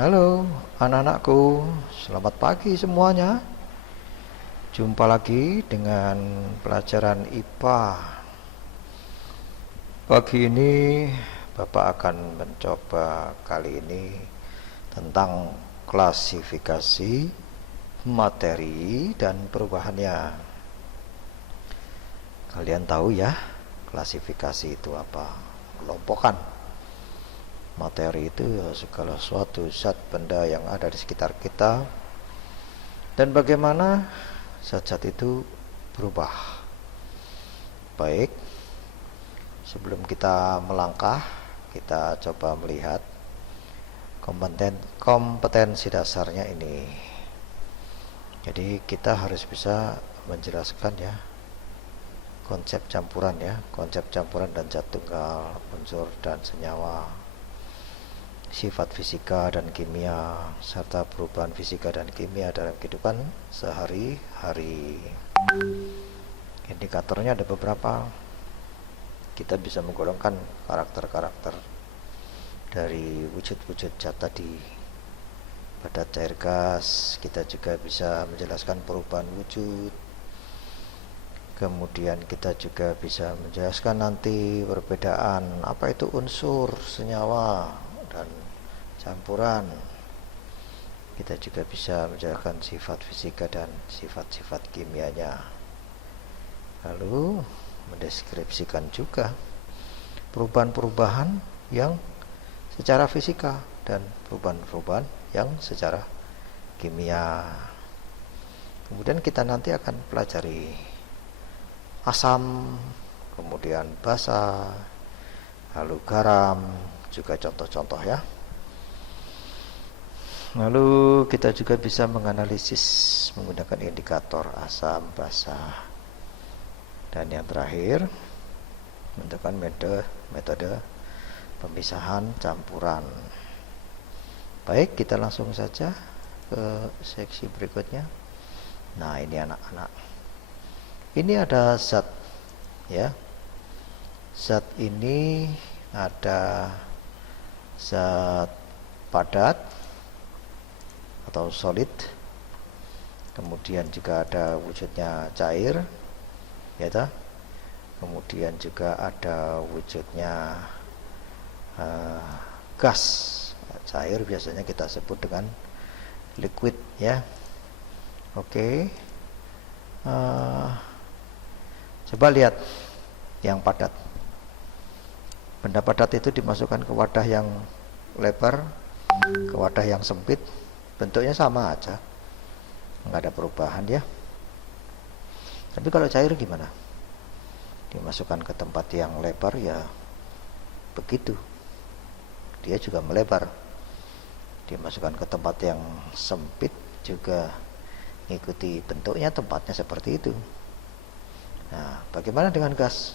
Halo anak-anakku, selamat pagi semuanya. Jumpa lagi dengan pelajaran IPA. Pagi ini Bapak akan mencoba kali ini tentang klasifikasi materi dan perubahannya. Kalian tahu ya, klasifikasi itu apa? Kelompokan. Materi itu ya segala suatu zat benda yang ada di sekitar kita, dan bagaimana zat-zat itu berubah. Baik, sebelum kita melangkah, kita coba melihat kompetensi dasarnya ini. Jadi kita harus bisa menjelaskan ya konsep campuran dan zat tunggal, unsur dan senyawa, sifat fisika dan kimia, serta perubahan fisika dan kimia dalam kehidupan sehari-hari. Indikatornya ada beberapa. Kita bisa menggolongkan karakter-karakter dari wujud-wujud zat tadi. Pada cair gas, kita juga bisa menjelaskan perubahan wujud. Kemudian kita juga bisa menjelaskan nanti perbedaan apa itu unsur, senyawa, dan campuran. Kita juga bisa menjelaskan sifat fisika dan sifat-sifat kimianya. Lalu mendeskripsikan juga perubahan-perubahan yang secara fisika dan perubahan-perubahan yang secara kimia. Kemudian kita nanti akan pelajari asam, kemudian basa, lalu garam, juga contoh-contoh ya. Lalu kita juga bisa menganalisis menggunakan indikator asam, basa, dan yang terakhir menentukan metode pemisahan campuran. Baik, kita langsung saja ke seksi berikutnya. Nah, ini anak-anak, ini ada zat ya. Zat ini ada zat padat atau solid, kemudian juga ada wujudnya cair ya toh? Kemudian juga ada wujudnya gas. Cair biasanya kita sebut dengan liquid ya. Oke. Coba lihat yang padat. Benda padat itu dimasukkan ke wadah yang lebar, ke wadah yang sempit, bentuknya sama aja, nggak ada perubahan ya. Tapi kalau cair gimana? Dimasukkan ke tempat yang lebar ya begitu, dia juga melebar. Dimasukkan ke tempat yang sempit juga mengikuti bentuknya, tempatnya seperti itu. Nah, bagaimana dengan gas?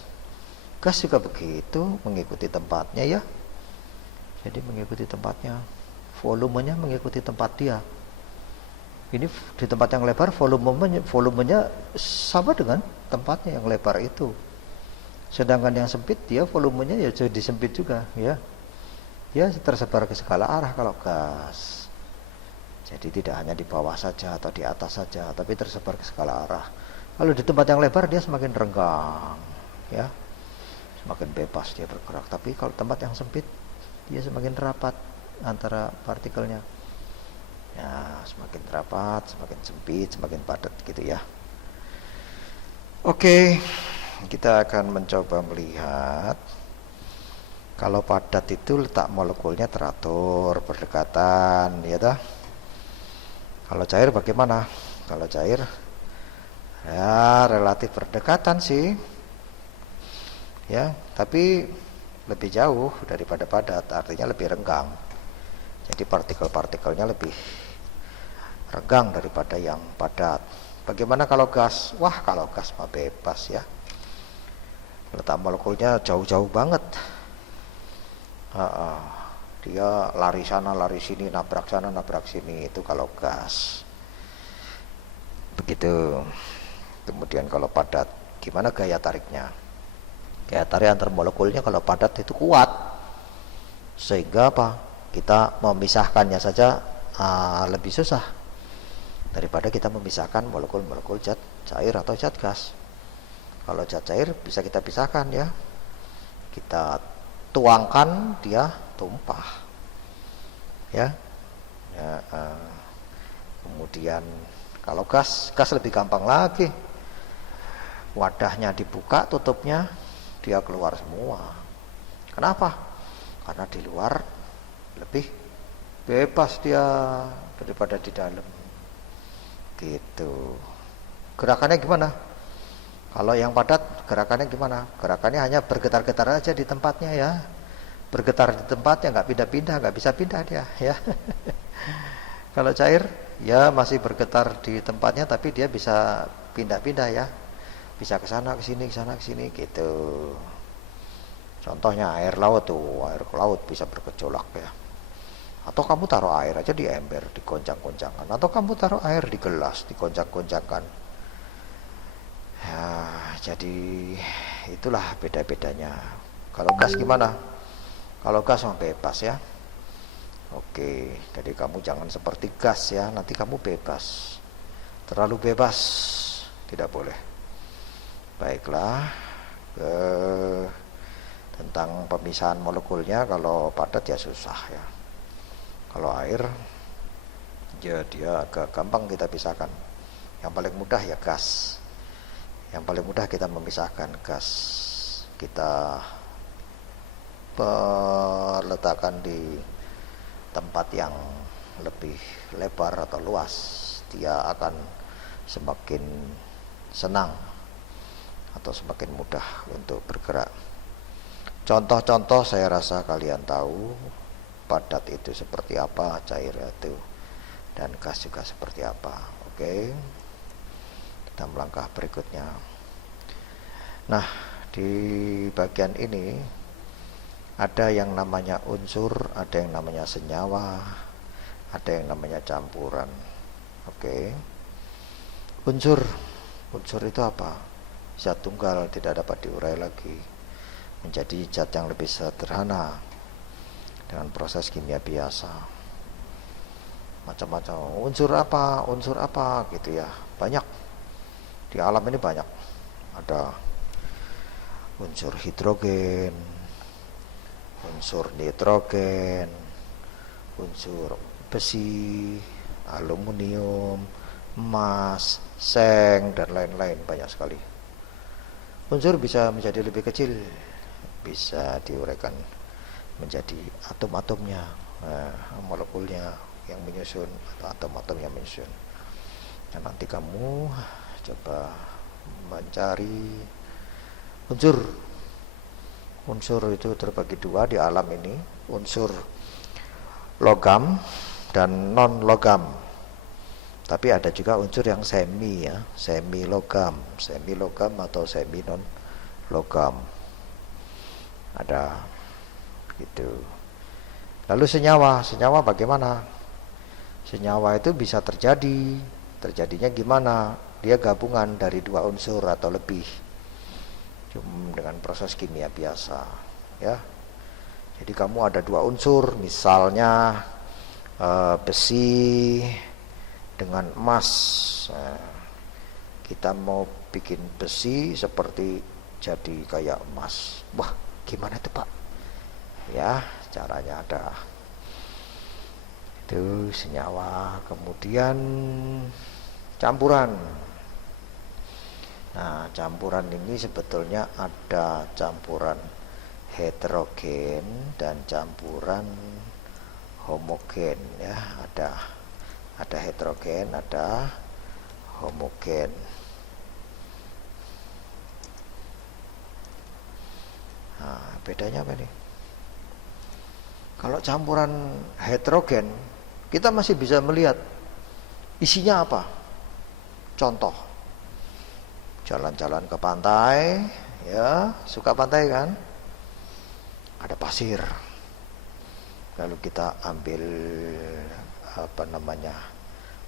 Gas juga begitu, mengikuti tempatnya ya. Jadi mengikuti tempatnya, volumenya mengikuti tempat dia. Ini di tempat yang lebar volumenya sama dengan tempatnya yang lebar itu. Sedangkan yang sempit dia volumenya ya jadi sempit juga ya. Dia tersebar ke segala arah kalau gas. Jadi tidak hanya di bawah saja atau di atas saja, tapi tersebar ke segala arah. Kalau di tempat yang lebar dia semakin renggang ya, semakin bebas dia bergerak. Tapi kalau tempat yang sempit dia semakin rapat antara partikelnya ya, semakin rapat, semakin sempit, semakin padat gitu ya. Oke, kita akan mencoba melihat kalau padat itu letak molekulnya teratur, berdekatan ya toh. Kalau cair bagaimana? Kalau cair ya relatif berdekatan sih ya, tapi lebih jauh daripada padat, artinya lebih renggang. Jadi partikel-partikelnya lebih renggang daripada yang padat. Bagaimana kalau gas? Wah, kalau gas mah bebas ya, letak molekulnya jauh-jauh banget. Dia lari sana lari sini, nabrak sana nabrak sini, itu kalau gas begitu. Kemudian kalau padat gimana gaya tariknya? Gaya tarik antar molekulnya kalau padat itu kuat, sehingga apa? Kita memisahkannya saja lebih susah daripada kita memisahkan molekul-molekul zat cair atau zat gas. Kalau zat cair bisa kita pisahkan ya, kita tuangkan dia tumpah ya, kemudian kalau gas lebih gampang lagi, wadahnya dibuka, tutupnya, dia keluar semua. Kenapa? Karena di luar lebih bebas dia daripada di dalam gitu. Gerakannya gimana? Kalau yang padat gerakannya gimana? Gerakannya hanya bergetar-getar aja di tempatnya ya, bergetar di tempatnya, nggak pindah-pindah, nggak bisa pindah dia ya. Kalau cair ya masih bergetar di tempatnya, tapi dia bisa pindah-pindah ya, bisa ke sana ke sini, ke sana ke sini gitu. Contohnya air laut tuh, air laut bisa bergejolak ya. Atau kamu taruh air aja di ember, digoncang-goncangkan. Atau kamu taruh air di gelas, digoncang-goncangkan. Ya, jadi itulah beda-bedanya. Kalau gas gimana? Kalau gas mah bebas ya. Oke, jadi kamu jangan seperti gas ya, nanti kamu bebas. Terlalu bebas, tidak boleh. Baiklah, tentang pemisahan molekulnya, kalau padat ya susah ya. Kalau air ya dia agak gampang kita pisahkan. Yang paling mudah ya gas. Yang paling mudah kita memisahkan gas. Kita letakkan di tempat yang lebih lebar atau luas, dia akan semakin senang atau semakin mudah untuk bergerak. Contoh-contoh saya rasa kalian tahu, padat itu seperti apa, cair itu, dan gas juga seperti apa. Oke, kita melangkah berikutnya. Nah, di bagian ini ada yang namanya unsur, ada yang namanya senyawa, ada yang namanya campuran. Oke, unsur itu apa? Zat tunggal tidak dapat diurai lagi menjadi zat yang lebih sederhana dengan proses kimia biasa. Macam-macam unsur apa gitu ya, banyak di alam ini, banyak. Ada unsur hidrogen, unsur nitrogen, unsur besi, aluminium, emas, seng, dan lain-lain, banyak sekali. Unsur bisa menjadi lebih kecil, bisa diuraikan menjadi atom-atomnya, molekulnya yang menyusun, atau atom-atom yang menyusun. Dan nanti kamu coba mencari unsur. Unsur itu terbagi dua di alam ini, unsur logam dan non logam. Tapi ada juga unsur yang semi ya, semi logam atau semi non logam. Ada gitu. Lalu senyawa bagaimana? Senyawa itu bisa terjadinya gimana? Dia gabungan dari dua unsur atau lebih, dengan proses kimia biasa ya. Jadi kamu ada dua unsur, misalnya besi dengan emas. Kita mau bikin besi seperti jadi kayak emas. Wah, gimana itu Pak? Ya, caranya ada. Itu senyawa. Kemudian campuran. Nah, campuran ini sebetulnya ada campuran heterogen dan campuran homogen ya. Ada heterogen, ada homogen. Nah, bedanya apa nih? Kalau campuran heterogen, kita masih bisa melihat isinya apa. Contoh, jalan-jalan ke pantai, ya, suka pantai kan? Ada pasir. Lalu kita ambil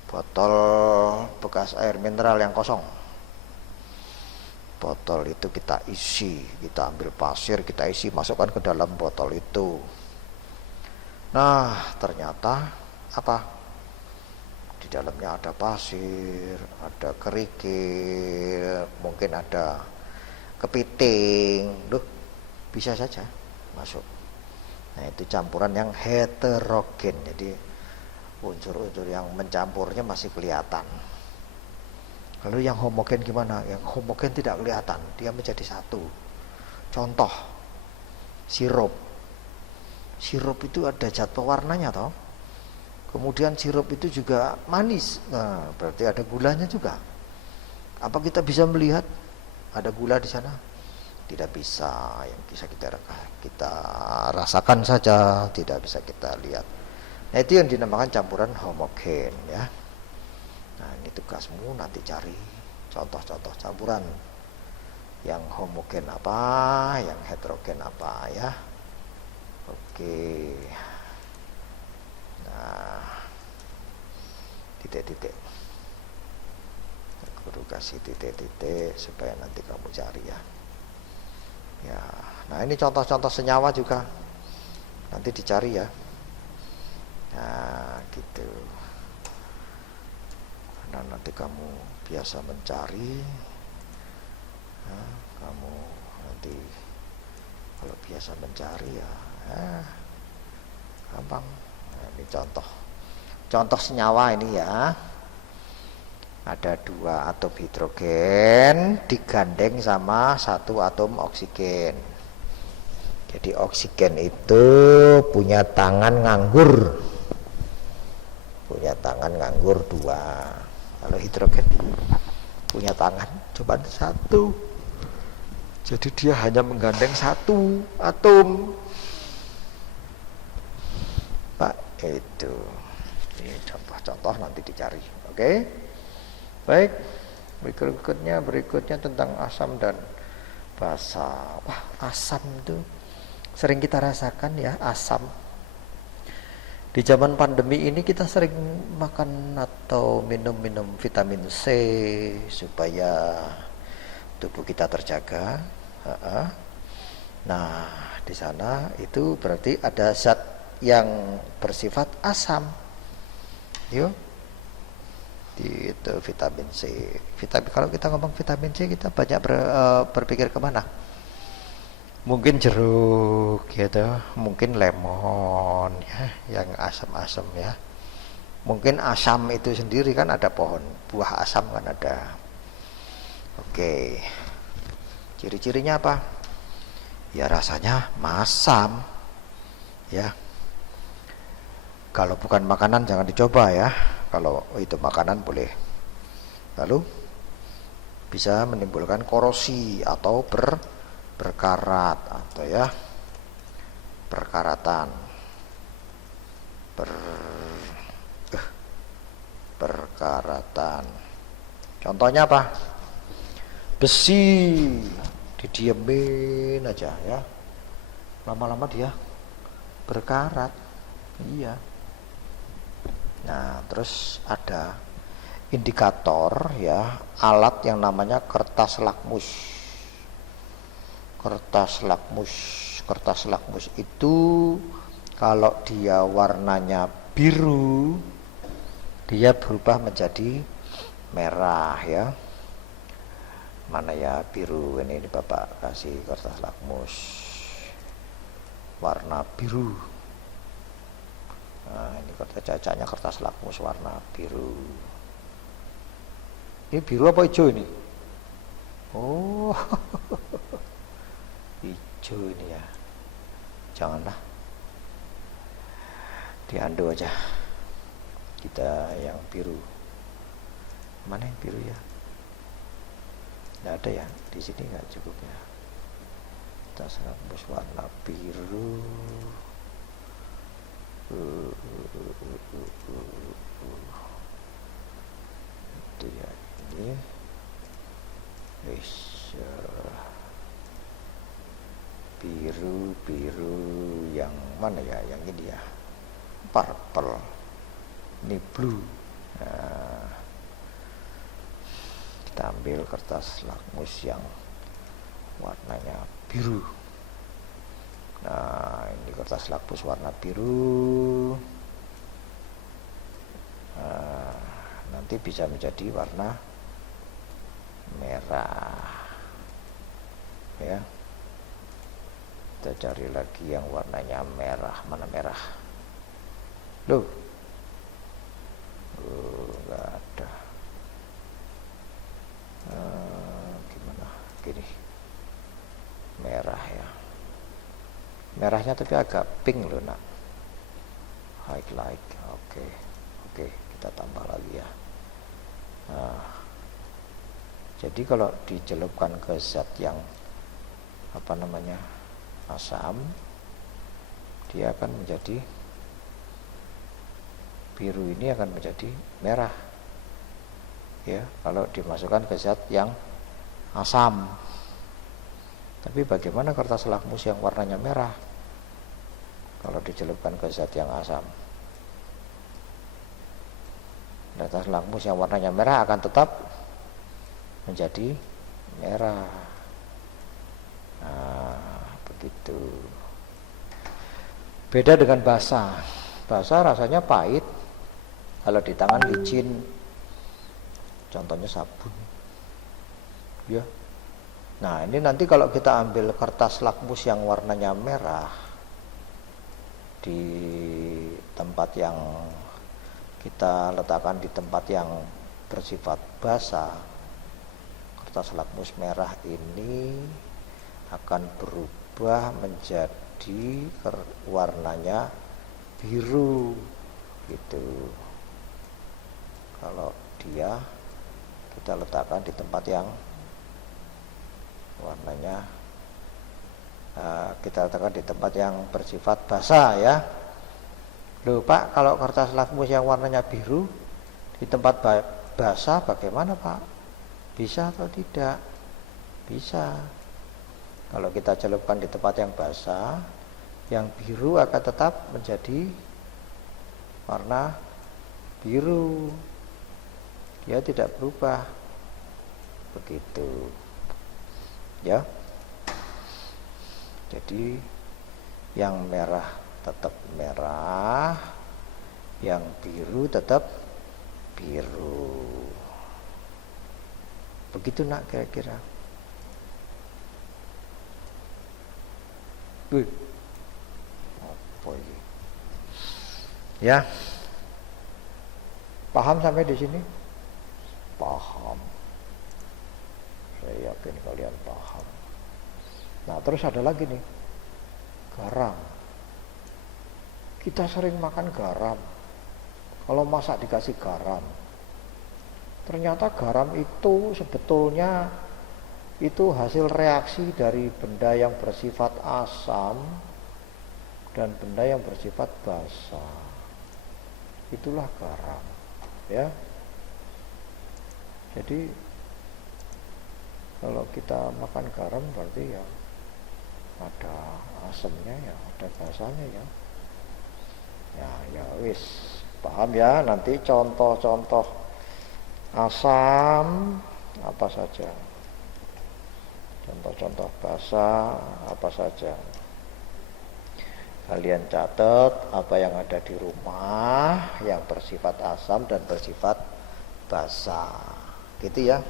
botol bekas air mineral yang kosong. Botol itu kita isi, kita ambil pasir, kita isi, masukkan ke dalam botol itu. Nah, ternyata apa? Di dalamnya ada pasir, ada kerikil, mungkin ada kepiting. Loh, bisa saja masuk. Nah, itu campuran yang heterogen. Jadi unsur-unsur yang mencampurnya masih kelihatan. Lalu yang homogen gimana? Yang homogen tidak kelihatan, dia menjadi satu. Contoh, sirup. Sirup itu ada zat pewarnanya toh. Kemudian sirup itu juga manis. Nah, berarti ada gulanya juga. Apa kita bisa melihat ada gula di sana? Tidak bisa. Yang bisa kita rasakan saja, tidak bisa kita lihat. Nah, itu yang dinamakan campuran homogen ya. Nah, ini tugasmu nanti cari contoh-contoh campuran yang homogen apa, yang heterogen apa ya. Oke. Nah, titik-titik. Guru kasih titik-titik supaya nanti kamu cari ya. Ya, nah ini contoh-contoh senyawa juga nanti dicari ya. Nah, gitu. Nah, nanti kamu biasa mencari. Nah, kamu nanti kalau biasa mencari ya, gampang. Nah, ini contoh senyawa ini ya. Ada 2 atom hidrogen digandeng sama 1 atom oksigen. Jadi oksigen itu punya tangan nganggur. Punya tangan nganggur 2. Kalau hidrogen punya tangan cuma 1. Jadi dia hanya menggandeng 1 atom. Pak, itu. Ini contoh-contoh nanti dicari. Oke? Baik. Berikutnya tentang asam dan basa. Wah, asam itu sering kita rasakan ya, asam. Di zaman pandemi ini kita sering makan atau minum vitamin C supaya tubuh kita terjaga. Nah, di sana itu berarti ada zat yang bersifat asam. Yuk, itu vitamin C. Kalau kita ngomong vitamin C, kita banyak berpikir kemana? Mungkin jeruk gitu, mungkin lemon ya, yang asam-asam ya. Mungkin asam itu sendiri kan ada pohon buah asam kan ada. Oke. Ciri-cirinya apa? Ya rasanya masam. Ya. Kalau bukan makanan jangan dicoba ya. Kalau itu makanan boleh. Lalu bisa menimbulkan korosi atau berkarat atau ya perkaratan. Perkaratan. Contohnya apa? Besi didiemin aja ya, lama-lama dia berkarat. Iya. Nah, terus ada indikator ya, alat yang namanya kertas lakmus. Kertas lakmus itu kalau dia warnanya biru, dia berubah menjadi merah ya. Mana ya biru ini Bapak kasih kertas lakmus warna biru. Nah, ini cacanya kertas lakmus warna biru. Ini biru apa hijau ini? Oh, hijau ini ya. Janganlah, diandu aja. Kita yang biru. Mana yang biru ya? Nggak ada ya, di sini nggak cukup ya. Kertas lakmus warna biru. Itu ya ini. Biru yang mana ya? Yang ini ya. Purple. Ini blue. Nah, kita ambil kertas lakmus yang warnanya biru. Nah, ini kertas lakmus warna biru. Nah, nanti bisa menjadi warna merah. Ya. Kita cari lagi yang warnanya merah. Mana merah? Loh. Enggak ada. Gimana? Gini. Merah ya. Merahnya tapi agak pink loh nak. Highlight. Oke, kita tambah lagi ya. Nah, jadi kalau dicelupkan ke zat yang asam, dia akan menjadi biru, ini akan menjadi merah ya kalau dimasukkan ke zat yang asam. Tapi bagaimana kertas lakmus yang warnanya merah kalau dicelupkan ke zat yang asam? Kertas lakmus yang warnanya merah akan tetap menjadi merah. Nah, begitu. Beda dengan basa. Basa rasanya pahit, kalau di tangan licin. Contohnya sabun. Ya. Nah, ini nanti kalau kita ambil kertas lakmus yang warnanya merah di tempat yang kita letakkan di tempat yang bersifat basah, kertas lakmus merah ini akan berubah menjadi warnanya biru gitu. Kalau dia kita letakkan di tempat yang warnanya kita letakkan di tempat yang bersifat basah ya. Loh Pak, kalau kertas lakmus yang warnanya biru di tempat basah bagaimana Pak? Bisa atau tidak? Bisa. Kalau kita celupkan di tempat yang basah, yang biru akan tetap menjadi warna biru. Dia tidak berubah. Begitu. Ya. Jadi yang merah tetap merah, yang biru tetap biru. Begitu nak kira-kira. Apa ini? Ya. Paham sampai di sini? Paham. Saya yakin kalian paham. Nah, terus ada lagi nih. Garam. Kita sering makan garam. Kalau masak dikasih garam. Ternyata garam itu sebetulnya itu hasil reaksi dari benda yang bersifat asam dan benda yang bersifat basa. Itulah garam, ya. Jadi kalau kita makan garam berarti ya ada asamnya ya, ada basanya ya. Ya wis, paham ya. Nanti contoh-contoh asam apa saja. Contoh-contoh basa apa saja. Kalian catat apa yang ada di rumah yang bersifat asam dan bersifat basa. Gitu ya.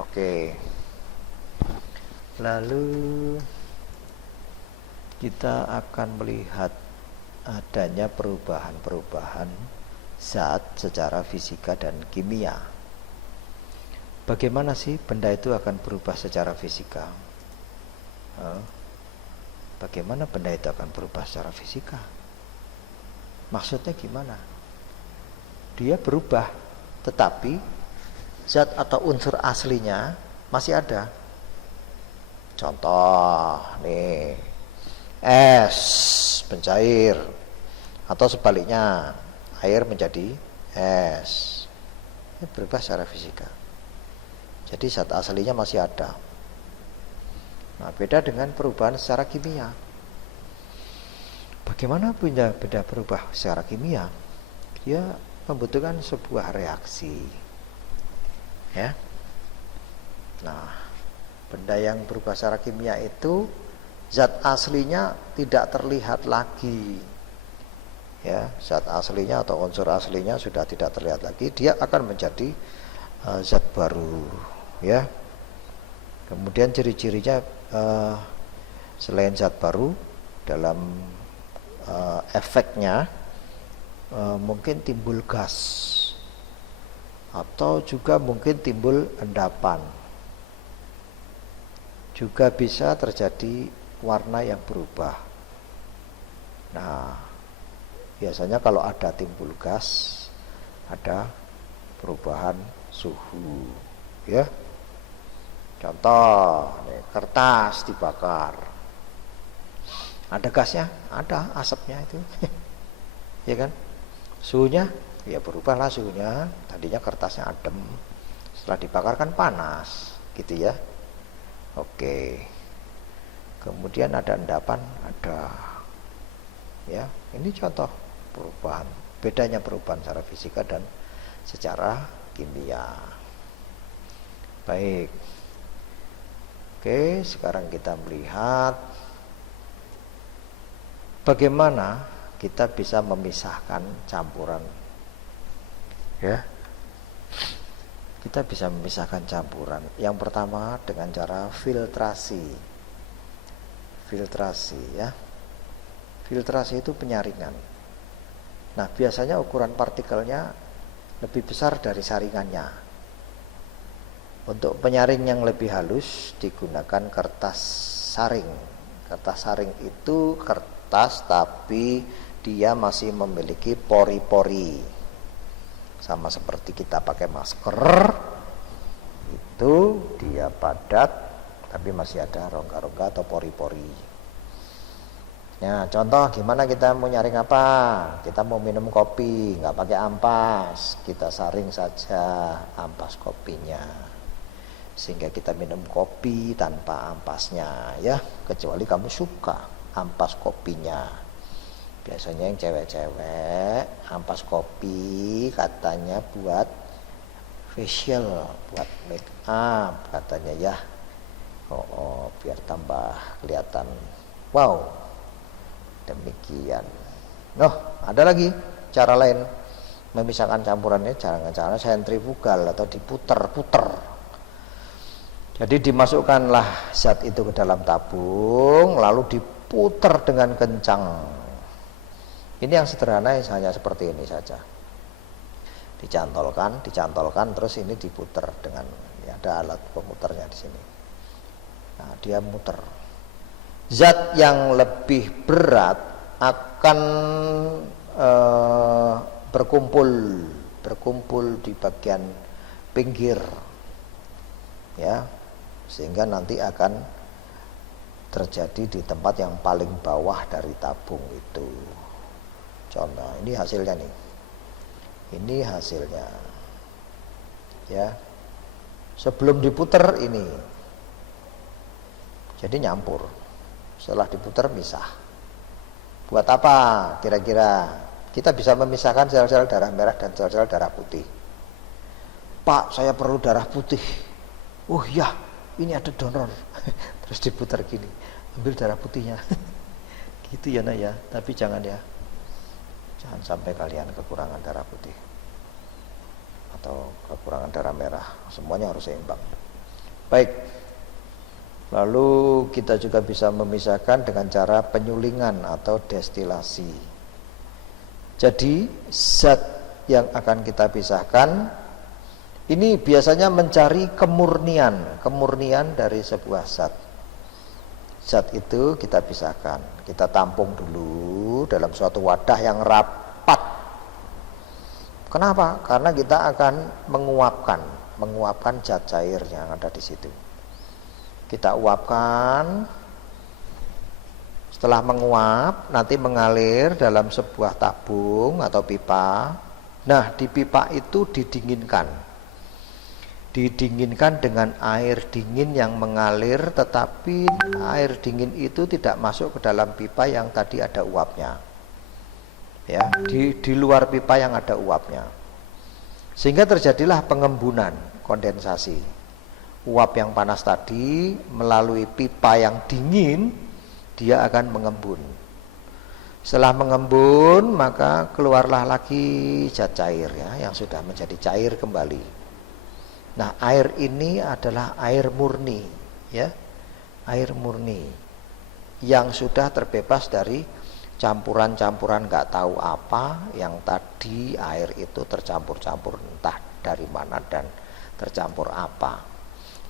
Oke. Lalu kita akan melihat adanya perubahan-perubahan zat secara fisika dan kimia. Bagaimana sih benda itu akan berubah secara fisika? Bagaimana benda itu akan berubah secara fisika? Maksudnya gimana? Dia berubah, tetapi zat atau unsur aslinya masih ada. Contoh nih, es pencair, atau sebaliknya air menjadi es. Ini berubah secara fisika. Jadi zat aslinya masih ada. Nah, beda dengan perubahan secara kimia. Bagaimana benda berubah secara kimia? Dia membutuhkan sebuah reaksi. Ya. Nah, benda yang berubah secara kimia itu zat aslinya tidak terlihat lagi. Ya, zat aslinya atau unsur aslinya sudah tidak terlihat lagi, dia akan menjadi zat baru, ya. Kemudian ciri-cirinya selain zat baru, dalam efeknya mungkin timbul gas, atau juga mungkin timbul endapan, juga bisa terjadi warna yang berubah. Nah, biasanya kalau ada timbul gas, ada perubahan suhu, ya. Contoh, kertas dibakar, ada gasnya, ada asapnya itu, ya kan? Suhunya, ya berubahlah suhunya. Tadinya kertasnya adem, setelah dibakar kan panas, gitu ya. Oke. Kemudian ada endapan, ada, ya. Ini contoh perubahan, bedanya perubahan secara fisika dan secara kimia. Baik. Oke, sekarang kita melihat bagaimana kita bisa memisahkan campuran, ya. Kita bisa memisahkan campuran. Yang pertama dengan cara filtrasi. Filtrasi, ya. Filtrasi itu penyaringan. Nah, biasanya ukuran partikelnya lebih besar dari saringannya. Untuk penyaring yang lebih halus digunakan kertas saring. Kertas saring itu kertas tapi dia masih memiliki pori-pori. Sama seperti kita pakai masker, itu dia padat tapi masih ada rongga-rongga atau pori-pori. Nah, contoh gimana kita mau nyaring apa? Kita mau minum kopi, nggak pakai ampas, kita saring saja ampas kopinya. Sehingga kita minum kopi tanpa ampasnya, ya, kecuali kamu suka ampas kopinya. Biasanya yang cewek-cewek ampas kopi katanya buat facial, buat make up katanya, ya. Biar tambah kelihatan wow. Demikian. Ada lagi cara lain memisahkan campurannya, cara sentrifugal atau diputer-puter. Jadi dimasukkanlah zat itu ke dalam tabung, lalu diputer dengan kencang. Ini yang sederhana, hanya seperti ini saja. Dicantolkan, terus ini diputer dengan, ya, ada alat pemuternya di sini. Nah, dia muter. Zat yang lebih berat akan berkumpul di bagian pinggir, ya, sehingga nanti akan terjadi di tempat yang paling bawah dari tabung itu. Contoh, ini hasilnya nih. Ini hasilnya, ya. Sebelum diputer ini, jadi nyampur. Setelah diputer misah. Buat apa kira-kira? Kita bisa memisahkan sel-sel darah merah dan sel-sel darah putih. Pak, saya perlu darah putih. Oh ya, ini ada donor. Terus diputar gini, ambil darah putihnya. Gitu ya, nak, ya. Tapi jangan, ya, jangan sampai kalian kekurangan darah putih atau kekurangan darah merah. Semuanya harus seimbang. Baik. Lalu kita juga bisa memisahkan dengan cara penyulingan atau destilasi. Jadi zat yang akan kita pisahkan ini biasanya mencari kemurnian dari sebuah zat. Zat itu kita pisahkan, kita tampung dulu dalam suatu wadah yang rapat. Kenapa? Karena kita akan menguapkan zat cair yang ada di situ. Kita uapkan, setelah menguap nanti mengalir dalam sebuah tabung atau pipa. Nah, di pipa itu didinginkan dengan air dingin yang mengalir, tetapi air dingin itu tidak masuk ke dalam pipa yang tadi ada uapnya, ya, di luar pipa yang ada uapnya, sehingga terjadilah pengembunan, kondensasi. Uap yang panas tadi melalui pipa yang dingin dia akan mengembun. Setelah mengembun, maka keluarlah lagi zat cair ya, yang sudah menjadi cair kembali. Nah, air ini adalah air murni ya. Air murni yang sudah terbebas dari campuran-campuran nggak tahu apa yang tadi air itu tercampur-campur entah dari mana dan tercampur apa.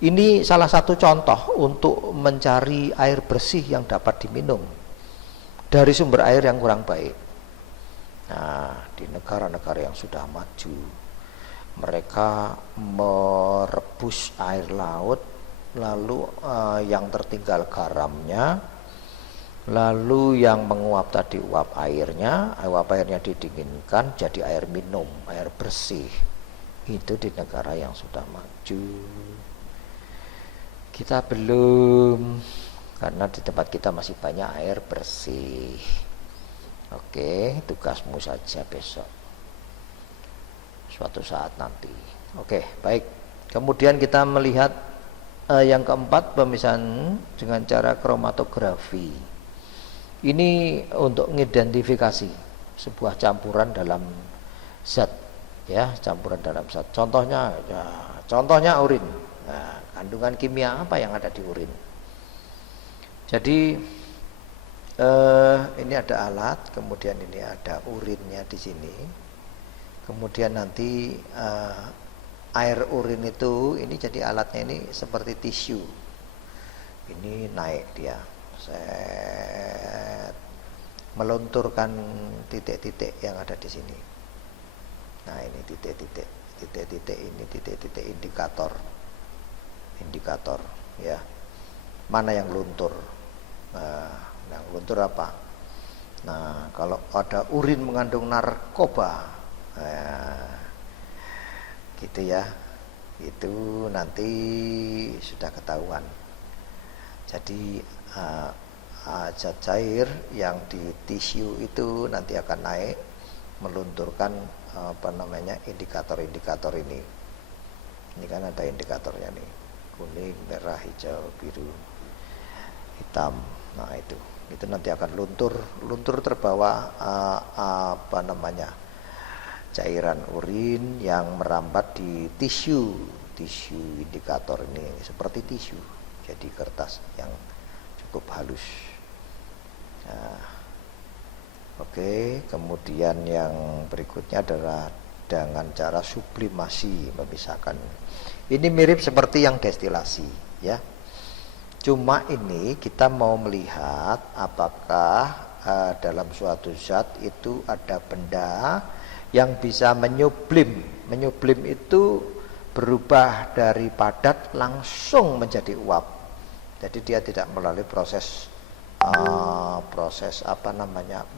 Ini salah satu contoh untuk mencari air bersih yang dapat diminum dari sumber air yang kurang baik. Nah, di negara-negara yang sudah maju, mereka merebus air laut, lalu yang tertinggal garamnya, lalu yang menguap tadi uap airnya didinginkan jadi air minum, air bersih. Itu di negara yang sudah maju. Kita belum, karena di tempat kita masih banyak air bersih. Oke, tugasmu saja besok, suatu saat nanti. Oke, baik. Kemudian kita melihat yang keempat, pemisahan dengan cara kromatografi. Ini untuk mengidentifikasi sebuah campuran dalam zat ya, campuran dalam zat. Contohnya urin. Nah, kandungan kimia apa yang ada di urin? Jadi ini ada alat, kemudian ini ada urinnya di sini. Kemudian nanti air urin itu, ini jadi alatnya ini seperti tisu. Ini naik dia, melunturkan titik-titik yang ada di sini. Nah, ini titik-titik ini titik-titik indikator ya. Mana yang luntur? Nah, luntur apa? Nah, kalau ada urin mengandung narkoba, gitu ya, itu nanti sudah ketahuan. Jadi zat cair yang di tisu itu nanti akan naik melunturkan indikator-indikator ini. Ini kan ada indikatornya nih, kuning, merah, hijau, biru, hitam. Nah, itu nanti akan luntur terbawa cairan urin yang merambat di tisu indikator ini seperti tisu, jadi kertas yang cukup halus. Nah, oke, kemudian yang berikutnya adalah dengan cara sublimasi, memisahkan. Ini mirip seperti yang destilasi ya. Cuma ini kita mau melihat apakah dalam suatu zat itu ada benda yang bisa menyublim. Menyublim itu berubah dari padat langsung menjadi uap. Jadi dia tidak melalui proses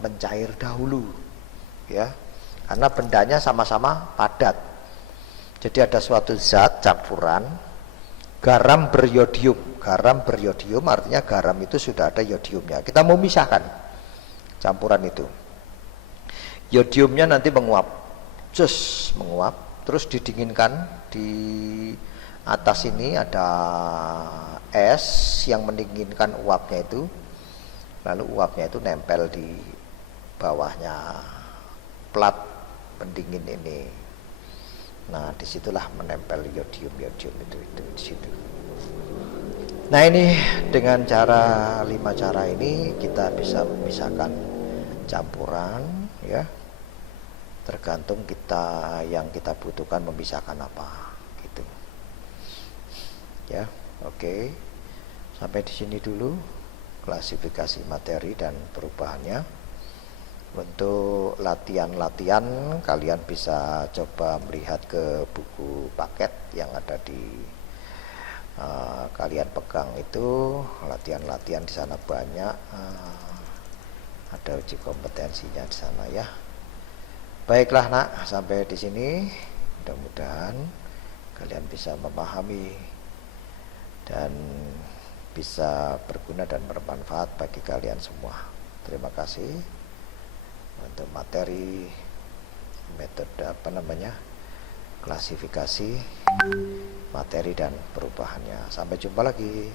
mencair dahulu ya. Karena bendanya sama-sama padat. Jadi ada suatu zat campuran garam beriodium. Garam beriodium artinya garam itu sudah ada iodiumnya. Kita mau misahkan campuran itu. Iodiumnya nanti menguap, terus didinginkan. Di atas ini ada es yang mendinginkan uapnya itu, lalu uapnya itu nempel di bawahnya plat pendingin ini. Nah, disitulah menempel iodium itu di situ. Nah, ini dengan 5 cara ini kita bisa memisahkan campuran ya. Tergantung yang kita butuhkan memisahkan apa gitu. Ya, oke. Sampai di sini dulu klasifikasi materi dan perubahannya. Untuk latihan-latihan kalian bisa coba melihat ke buku paket yang ada di kalian pegang itu. Latihan-latihan di sana banyak, ada uji kompetensinya di sana ya. Baiklah nak, sampai di sini mudah-mudahan kalian bisa memahami dan bisa berguna dan bermanfaat bagi kalian semua. Terima kasih untuk materi metode klasifikasi materi dan perubahannya. Sampai jumpa lagi.